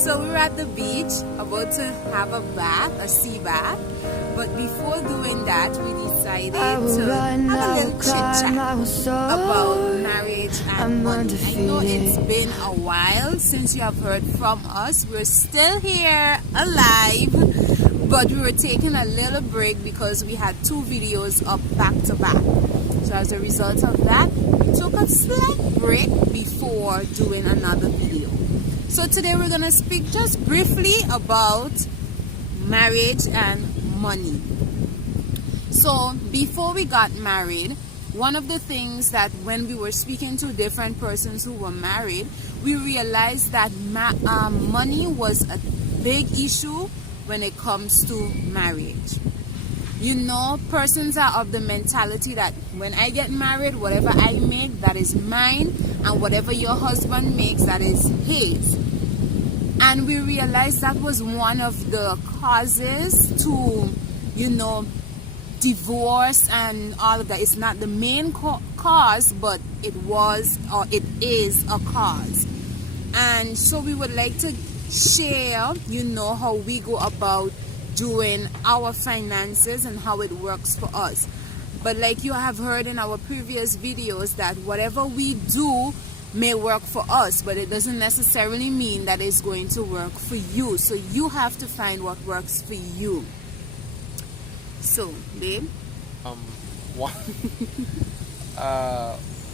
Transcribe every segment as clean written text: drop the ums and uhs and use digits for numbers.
So we're at the beach, about to have a bath, a sea bath. But before doing that, we decided to have a little chit-chat about marriage and money. I know it's been a while since you have heard from us. We're still here, alive, but we were taking a little break because we had 2 videos up back to back. So as a result of that, we took a slight break before doing another video. So today we're going to speak just briefly about marriage and money. So before we got married, one of the things that when we were speaking to different persons who were married, we realized that money was a big issue when it comes to marriage. You know, persons are of the mentality that when I get married, whatever I make, that is mine, and whatever your husband makes, that is his. And we realized that was one of the causes to, you know, divorce and all of that. It's not the main cause, but it was, or it is a cause. And so we would like to share, you know, how we go about doing our finances and how it works for us. But like you have heard in our previous videos, that whatever we do may work for us, but it doesn't necessarily mean that it's going to work for you. So you have to find what works for you. So, babe?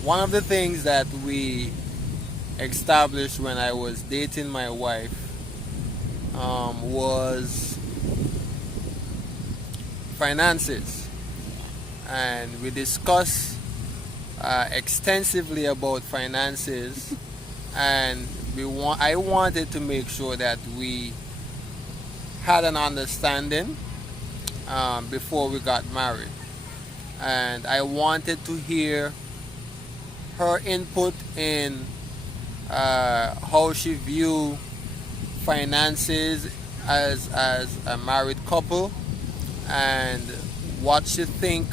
One of the things that we established when I was dating my wife was finances, and we discussed extensively about finances, and I wanted to make sure that we had an understanding before we got married, and I wanted to hear her input in how she view finances as a married couple, and what she think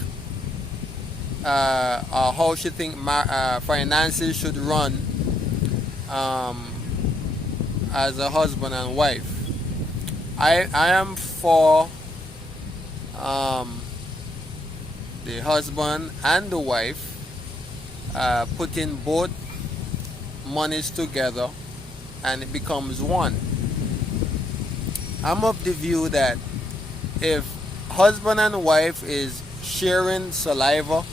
or how she think finances should run as a husband and wife. I am for the husband and the wife putting both monies together and it becomes one. I'm of the view that if husband and wife is sharing saliva,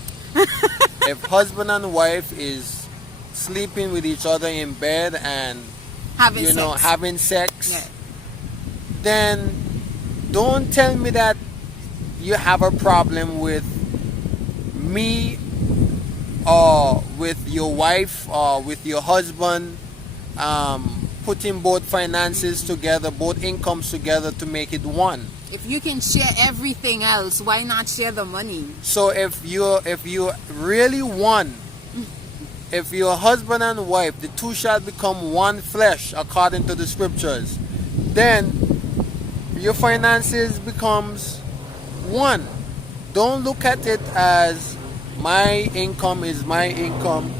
if husband and wife is sleeping with each other in bed and having sex, yeah, then don't tell me that you have a problem with me or with your wife or with your husband putting both finances together, both incomes together to make it one. If you can share everything else, why not share the money? So if you really one, if you're husband and wife, the two shall become one flesh according to the scriptures, then your finances becomes one. Don't look at it as my income is my income,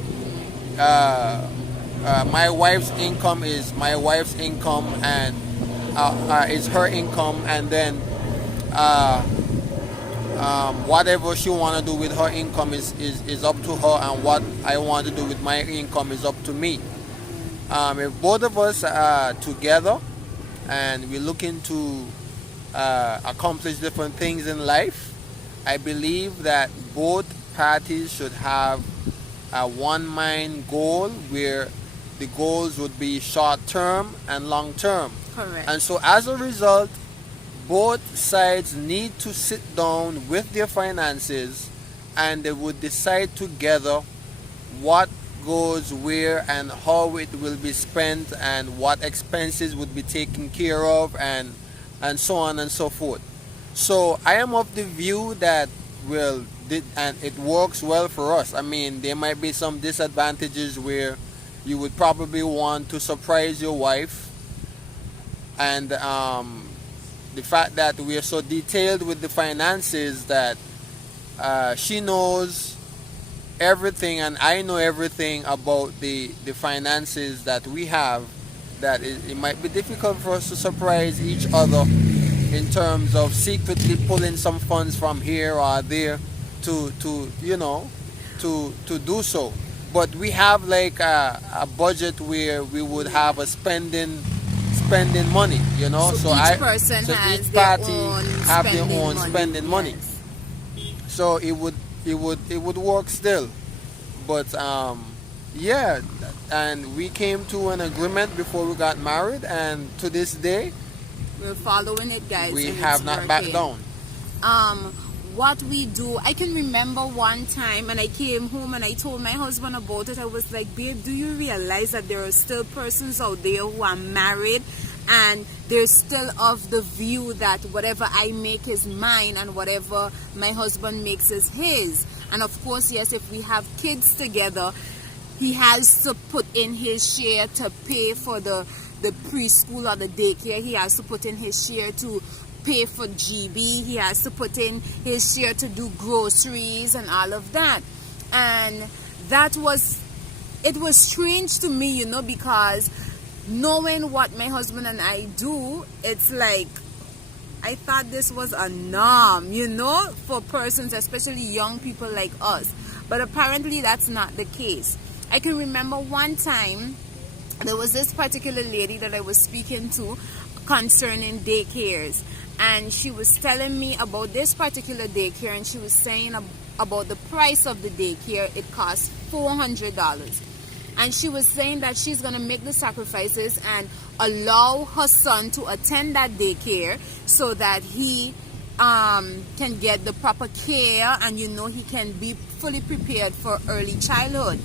my wife's income is my wife's income, and is her income, and then whatever she want to do with her income is up to her, and what I want to do with my income is up to me. If both of us are together and we're looking to accomplish different things in life, I believe that both parties should have a one mind goal where the goals would be short term and long term. Correct. And so as a result, both sides need to sit down with their finances and they would decide together what goes where and how it will be spent and what expenses would be taken care of, and so on and so forth. So I am of the view that and it works well for us. I mean, there might be some disadvantages where you would probably want to surprise your wife, and the fact that we are so detailed with the finances that she knows everything and I know everything about the finances that we have, that it might be difficult for us to surprise each other in terms of secretly pulling some funds from here or there to you know to do so. But we have like a budget where we would have a spending money, you know. So each person has each their party own have their spending own money. spending money. Yes. So it would work still. But yeah, and we came to an agreement before we got married, and to this day We're following it, guys. we and have it's not backed working. down. What we do, I can remember one time, and I came home and I told my husband about it. I was like, babe, do you realize that there are still persons out there who are married and they're still of the view that whatever I make is mine and whatever my husband makes is his? And of course, yes, if we have kids together, he has to put in his share to pay for the preschool or the daycare. He has to put in his share to pay for GB. He has to put in his share to do groceries and all of that. And it was strange to me, you know, because knowing what my husband and I do, it's like I thought this was a norm, you know, for persons, especially young people like us. But apparently that's not the case. I can remember one time there was this particular lady that I was speaking to concerning daycares, and she was telling me about this particular daycare, and she was saying about the price of the daycare. It costs $400, and she was saying that she's going to make the sacrifices and allow her son to attend that daycare so that he can get the proper care, and you know, he can be fully prepared for early childhood,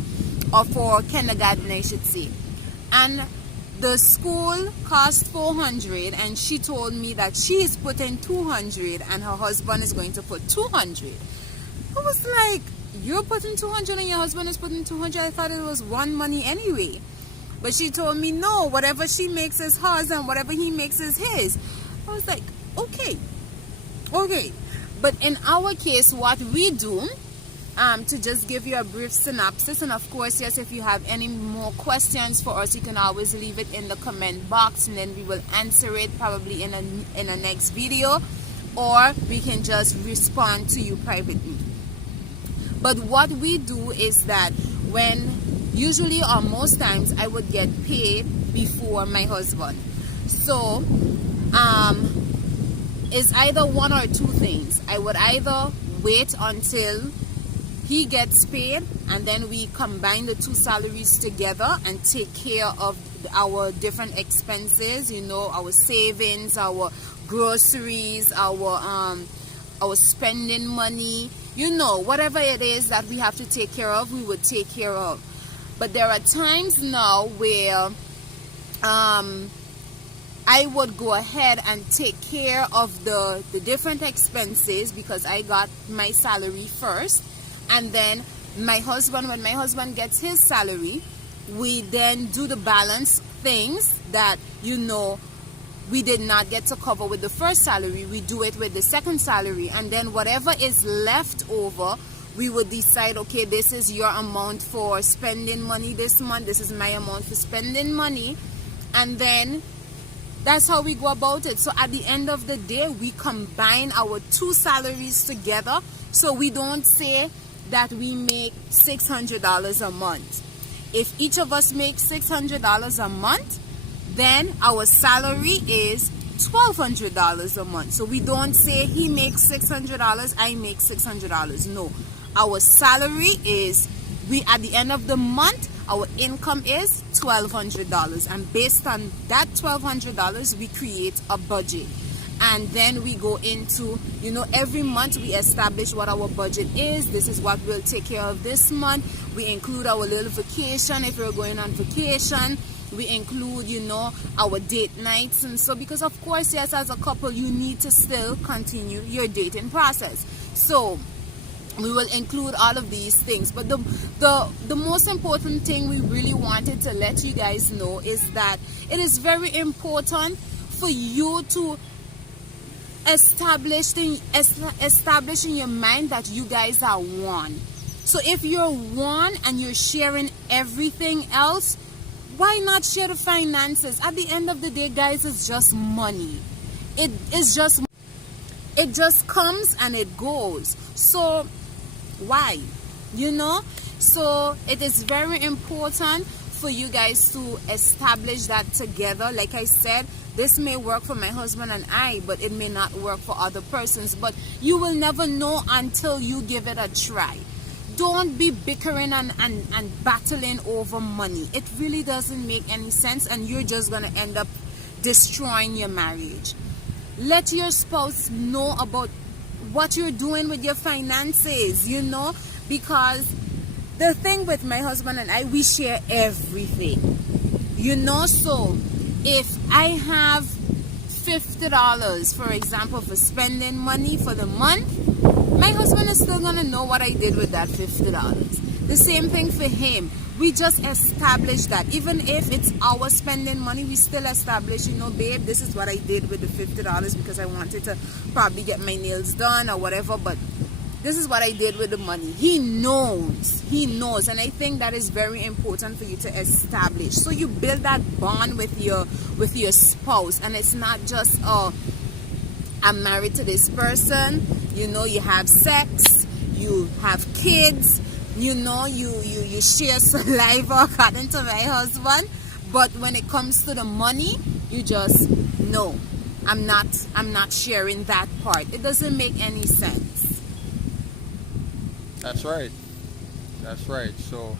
or for kindergarten I should say. And the school cost $400, and she told me that she is putting $200 and her husband is going to put $200. I was like, you're putting $200 and your husband is putting $200? I thought it was one money anyway. But she told me no, whatever she makes is hers and whatever he makes is his. I was like, okay. But in our case, what we do, to just give you a brief synopsis, and of course, yes, if you have any more questions for us, you can always leave it in the comment box, and then we will answer it probably in a next video, or we can just respond to you privately. But what we do is that usually or most times I would get paid before my husband. So it's either one or two things. I would either wait until he gets paid, and then we combine the two salaries together and take care of our different expenses, you know, our savings, our groceries, our spending money, you know, whatever it is that we have to take care of, we would take care of. But there are times now where I would go ahead and take care of the different expenses because I got my salary first. And then when my husband gets his salary, we then do the balance things that, you know, we did not get to cover with the first salary. We do it with the second salary, and then whatever is left over, we would decide, okay, this is your amount for spending money this month, this is my amount for spending money, and then that's how we go about it. So at the end of the day, we combine our two salaries together, so we don't say that we make $600 a month. If each of us makes $600 a month, then our salary is $1,200 a month. So we don't say he makes $600, I make $600. No, our salary is, at the end of the month, our income is $1,200, and based on that $1,200, we create a budget. And then we go into, you know, every month we establish what our budget is. This is what we'll take care of this month. We include our little vacation if we're going on vacation. We include, you know, our date nights. And so, because of course, yes, as a couple, you need to still continue your dating process. So we will include all of these things. But the most important thing we really wanted to let you guys know is that it is very important for you to establish in your mind that you guys are one. So if you're one and you're sharing everything else, Why not share the finances? At the end of the day, guys, it's just money. It just comes and it goes. So why? So it is very important for you guys to establish that together. Like I said, this may work for my husband and I, but it may not work for other persons. But you will never know until you give it a try. Don't be bickering and battling over money. It really doesn't make any sense, and you're just going to end up destroying your marriage. Let your spouse know about what you're doing with your finances, because the thing with my husband and I, we share everything, so if I have $50, for example, for spending money for the month, my husband is still gonna know what I did with that $50. The same thing for him. We just establish that. Even if it's our spending money, we still establish, babe, this is what I did with the $50 because I wanted to probably get my nails done or whatever, but this is what I did with the money. He knows, and I think that is very important for you to establish. So you build that bond with your spouse, and it's not just, I'm married to this person, you have sex, you have kids, you share saliva according to my husband, but when it comes to the money, you just know, I'm not sharing that part. It doesn't make any sense. That's right. So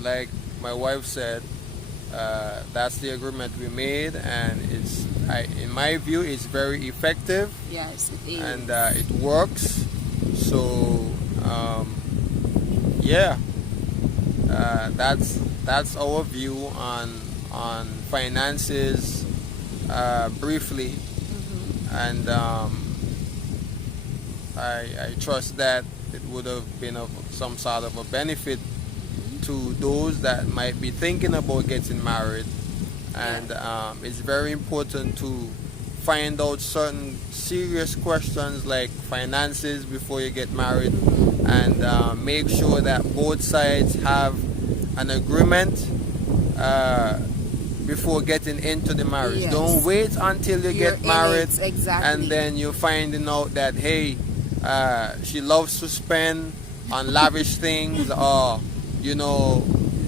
like my wife said, that's the agreement we made, and in my view, it's very effective. Yes, it is. And it works. So that's our view on finances, briefly. And I trust that it would have been of some sort of a benefit to those that might be thinking about getting married. And it's very important to find out certain serious questions like finances before you get married, and make sure that both sides have an agreement before getting into the marriage. Yes. Don't wait until you get married, exactly, and then you're finding out that, hey, she loves to spend on lavish things, or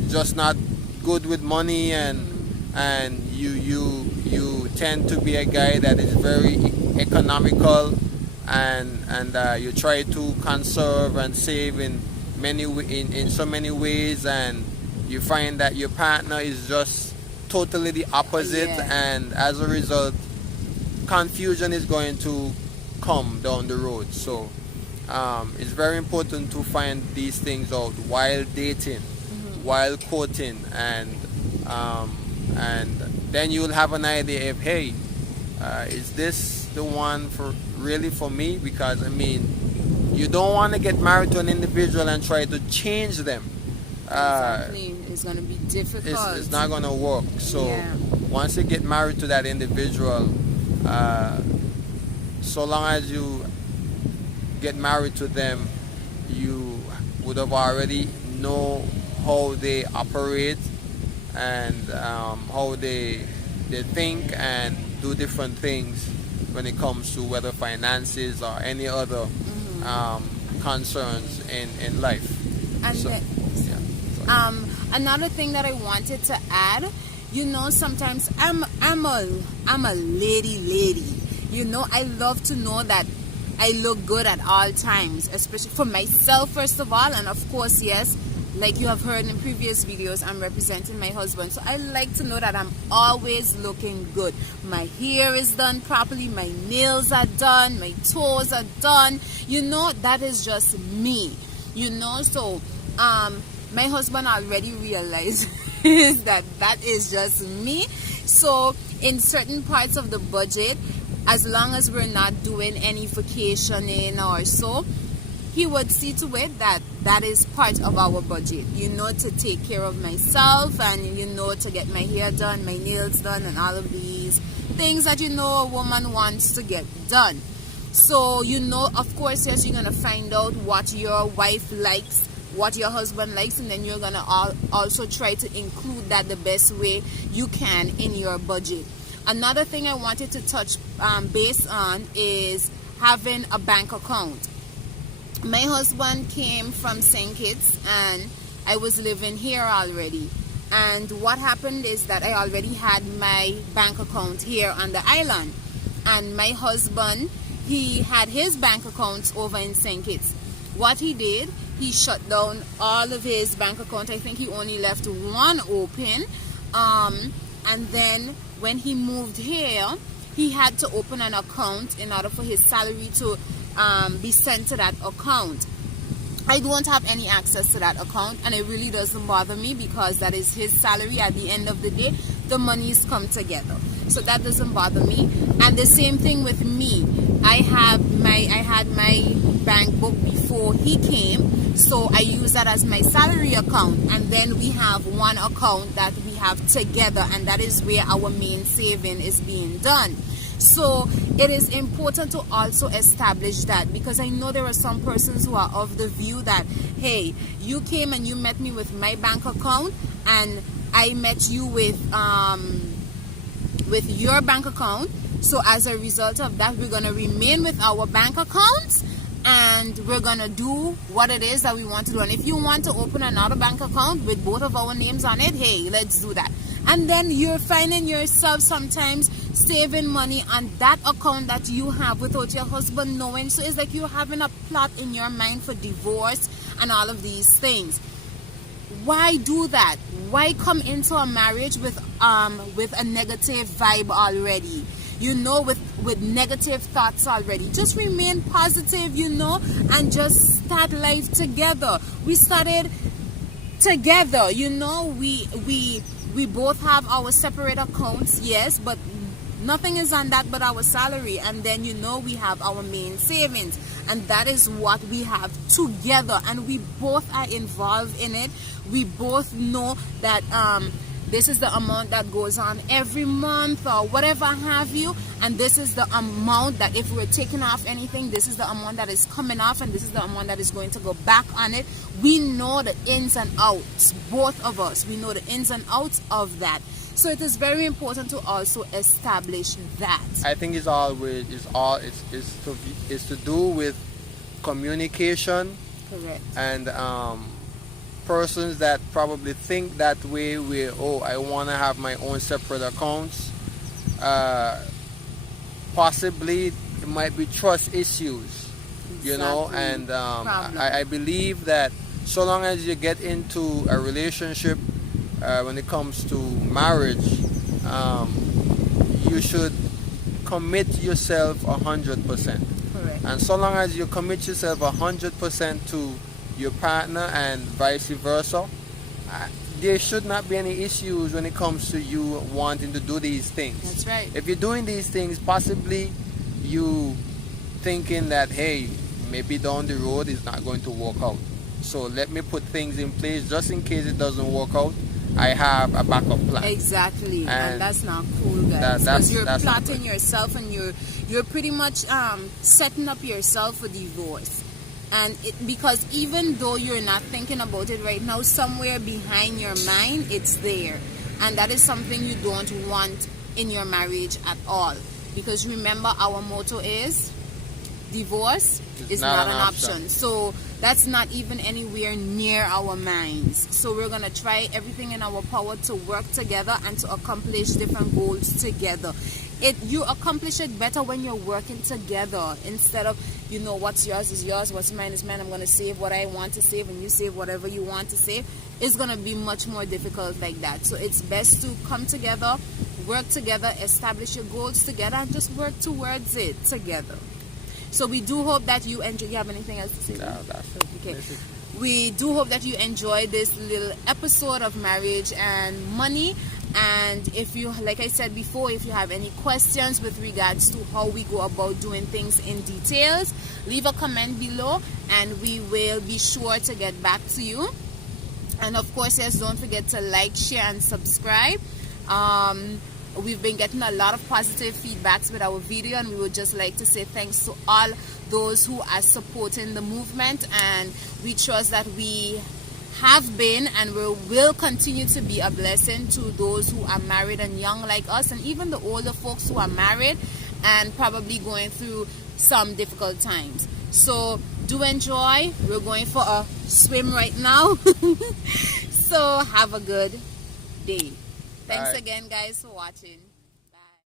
just not good with money, and you tend to be a guy that is very economical, and you try to conserve and save in so many ways, and you find that your partner is just totally the opposite. And as a result, confusion is going to come down the road. So it's very important to find these things out while dating, while courting, and then you'll have an idea of, hey, is this the one really for me? Because you don't want to get married to an individual and try to change them. Exactly. It's going to be difficult. It's not going to work. So once you get married to that individual, so long as you get married to them, you would have already know how they operate, and how they think and do different things when it comes to whether finances or any other concerns in life. And So, another thing that I wanted to add, sometimes I'm a lady. I love to know that I look good at all times, especially for myself, first of all, and of course, yes, like you have heard in previous videos, I'm representing my husband. So I like to know that I'm always looking good. My hair is done properly, my nails are done, my toes are done. That is just me. So my husband already realized that is just me. So in certain parts of the budget, as long as we're not doing any vacationing or so, he would see to it that is part of our budget, to take care of myself, and to get my hair done, my nails done, and all of these things that a woman wants to get done. So of course, yes, you're gonna find out what your wife likes what your husband likes, and then you're gonna also try to include that the best way you can in your budget. Another thing I wanted to touch base on is having a bank account. My husband came from St. Kitts and I was living here already. And what happened is that I already had my bank account here on the island. And my husband, he had his bank accounts over in St. Kitts. What he did, he shut down all of his bank accounts. I think he only left one open. And then when he moved here, he had to open an account in order for his salary to be sent to that account. I don't have any access to that account, and it really doesn't bother me because that is his salary. At the end of the day, the monies come together, so that doesn't bother me. And the same thing with me. I had my bank book before he came, so I use that as my salary account, and then we have one account that we have together, and that is where our main saving is being done. So it is important to also establish that, because I know there are some persons who are of the view that, hey, you came and you met me with my bank account and I met you with your bank account, so as a result of that we're going to remain with our bank accounts and we're going to do what it is that we want to do. And if you want to open another bank account with both of our names on it, hey, let's do that. And then you're finding yourself sometimes saving money on that account that you have without your husband knowing. So it's like you're having a plot in your mind for divorce and all of these things. Why do that? Why come into a marriage with a negative vibe already? You know, with negative thoughts already. Just remain positive, you know, and just start life together. We started together, you know. We both have our separate accounts, yes, but nothing is on that but our salary. And then, you know, we have our main savings, and that is what we have together, and we both are involved in it. We both know that this is the amount that goes on every month or whatever have you, and this is the amount that if we're taking off anything, this is the amount that is coming off, and this is the amount that is going to go back on it. We know the ins and outs, both of us, we know the ins and outs of that. So it is very important to also establish that. I think it's to do with communication. Correct. And persons that probably think that way, where, oh, I want to have my own separate accounts, possibly it might be trust issues, you know. And I believe that so long as you get into a relationship, when it comes to marriage, you should commit yourself 100%. Correct. And so long as you commit yourself 100% to your partner and vice versa, there should not be any issues when it comes to you wanting to do these things. That's right. If you're doing these things, possibly you thinking that, hey, maybe down the road it's not going to work out, so let me put things in place just in case it doesn't work out. I have a backup plan. Exactly, and that's not cool, guys. Because you're plotting yourself, and you're pretty much setting up yourself for divorce. And because even though you're not thinking about it right now, somewhere behind your mind it's there, and that is something you don't want in your marriage at all. Because remember, our motto is divorce is not an option. So that's not even anywhere near our minds. So we're gonna try everything in our power to work together and to accomplish different goals together. You accomplish it better when you're working together, instead of, you know, what's yours is yours, what's mine is mine, I'm gonna save what I want to save and you save whatever you want to save. It's gonna be much more difficult like that. So it's best to come together, work together, establish your goals together, and just work towards it together. So we do hope that you enjoy. You have anything else to say? No, that's it. Okay. We do hope that you enjoy this little episode of Marriage and Money. And if you, like I said before, if you have any questions with regards to how we go about doing things in details, leave a comment below and we will be sure to get back to you. And of course, yes, don't forget to like, share, and subscribe. We've been getting a lot of positive feedbacks with our video, and we would just like to say thanks to all those who are supporting the movement, and we trust that we have been and we will continue to be a blessing to those who are married and young like us, and even the older folks who are married and probably going through some difficult times. So do enjoy. We're going for a swim right now. So have a good day. Thanks again, guys, for watching.